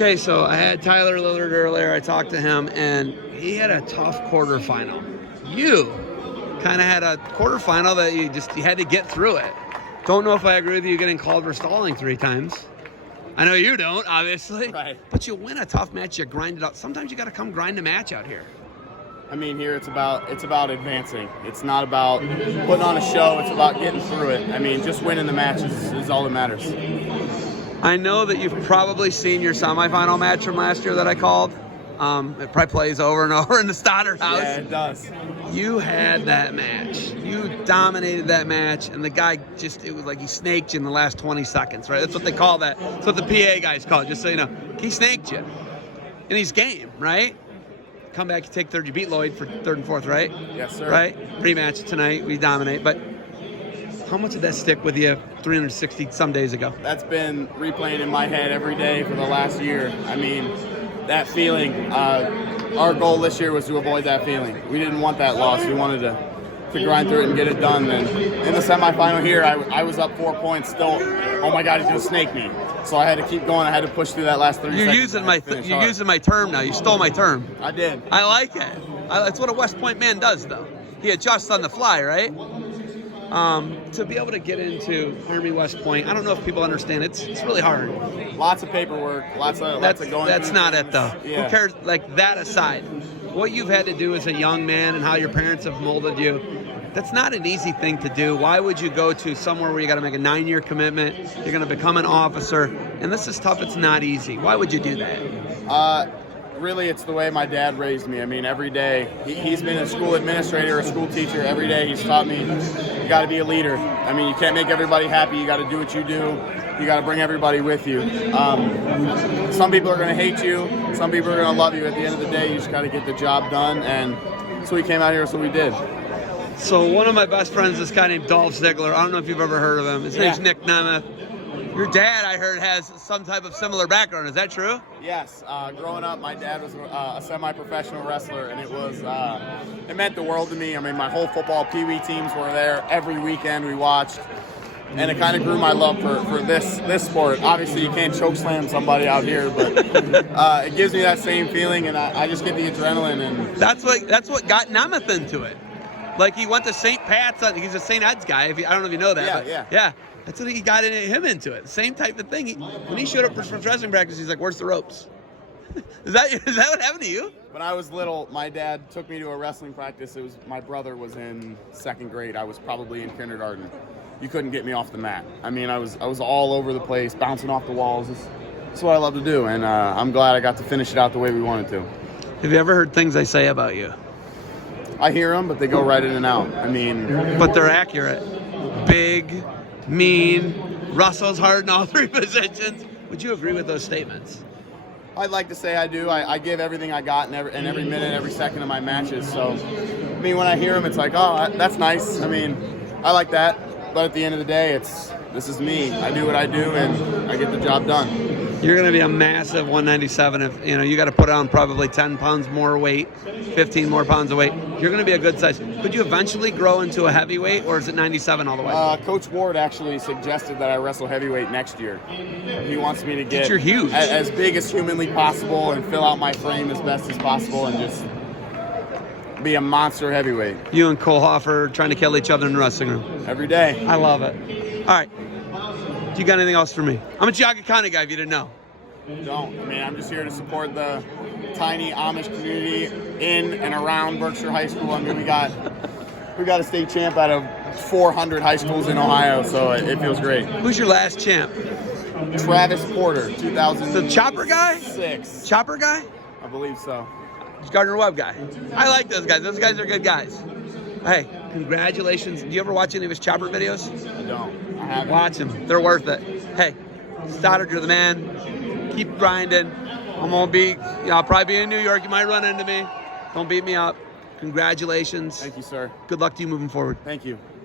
Okay, so I had Tyler Lillard earlier. I talked to him, and he had a tough quarterfinal. You kind of had a quarterfinal that you had to get through it. Don't know if I agree with you getting called for stalling 3 times. I know you don't, obviously. Right. But you win a tough match, you grind it out. Sometimes you got to come grind a match out here. I mean, here it's about advancing. It's not about putting on a show. It's about getting through it. I mean, just winning the matches is all that matters. I know that you've probably seen your semifinal match from last year that I called. It probably plays over and over in the Stoddard house. Yeah, it does. You had that match. You dominated that match, and the guy it was like he snaked you in the last 20 seconds, right? That's what they call that. That's what the PA guys call it, just so you know. He snaked you. And he's game, right? Come back, you take third. You beat Lloyd for third and fourth, right? Yes, sir. Right? Rematch tonight. We dominate. But how much did that stick with you 360 some days ago? That's been replaying in my head every day for the last year. I mean, that feeling, our goal this year was to avoid that feeling. We didn't want that loss. We wanted to grind through it and get it done. And in the semifinal here, I was up 4 points still. Oh my God, he's gonna snake me. So I had to keep going. I had to push through that last 30 seconds. You're using my term now. You stole my term. I did. I like it. That's what a West Point man does, though. He adjusts on the fly, right? To be able to get into Army West Point, I don't know if people understand. It's really hard. Lots of paperwork. Lots of going. That's not it, though. Yeah. Who cares? Like, that aside, what you've had to do as a young man and how your parents have molded you, that's not an easy thing to do. Why would you go to somewhere where you got to make a 9-year commitment? You're going to become an officer, and this is tough. It's not easy. Why would you do that? Really, it's the way my dad raised me. I mean, every day, he's been a school administrator, a school teacher. Every day he's taught me you got to be a leader. I mean, you can't make everybody happy. You got to do what you do. You got to bring everybody with you. Some people are going to hate you. Some people are going to love you. At the end of the day, you just got to get the job done. And so we came out here, so we did. So one of my best friends is this guy named Dolph Ziegler. I don't know if you've ever heard of him. His name's Nick Nemeth. Your dad, I heard, has some type of similar background. Is that true? Yes. Growing up, my dad was a semi-professional wrestler, and it meant the world to me. I mean, my whole football Pee-wee teams were there. Every weekend we watched, and it kind of grew my love for this sport. Obviously, you can't choke slam somebody out here, but it gives me that same feeling, and I just get the adrenaline. And that's what got Nemeth into it. Like, he went to St. Pat's. He's a St. Ed's guy. I don't know if you know that. Yeah. That's what he got him into it. Same type of thing. When he showed up for wrestling practice, he's like, "Where's the ropes?" Is that what happened to you? When I was little, my dad took me to a wrestling practice. My brother was in 2nd grade. I was probably in kindergarten. You couldn't get me off the mat. I mean, I was all over the place, bouncing off the walls. That's what I love to do, and I'm glad I got to finish it out the way we wanted to. Have you ever heard things I say about you? I hear them, but they go right in and out. I mean, but they're accurate. Big, mean, Russell's hard in all 3 positions. Would you agree with those statements? I'd like to say I do. I give everything I got in every minute, every second of my matches. So, I mean, when I hear them, it's like, oh, that's nice. I mean, I like that. But at the end of the day, this is me. I do what I do, and I get the job done. You're going to be a massive 197. If you got to put on probably 10 pounds more weight, 15 more pounds of weight. You're going to be a good size. Could you eventually grow into a heavyweight, or is it 97 all the way? Coach Ward actually suggested that I wrestle heavyweight next year. He wants me to get you're huge. As big as humanly possible and fill out my frame as best as possible and just be a monster heavyweight. You and Cole Hoffer trying to kill each other in the wrestling room. Every day. I love it. All right. Do you got anything else for me? I'm a Geauga County guy, if you didn't know. Don't. I mean, I'm just here to support the tiny Amish community in and around Berkshire High School. I mean, we got a state champ out of 400 high schools in Ohio, so it feels great. Who's your last champ? Travis Porter, 2006. The chopper guy? 6. Chopper guy? I believe so. Gardner Webb guy. I like those guys. Those guys are good guys. Hey, congratulations. Do you ever watch any of his chopper videos? I don't. I haven't. Watch them. They're worth it. Hey, Stoddard, you're the man. Keep grinding. I'm going to be, I'll probably be in New York. You might run into me. Don't beat me up. Congratulations. Thank you, sir. Good luck to you moving forward. Thank you.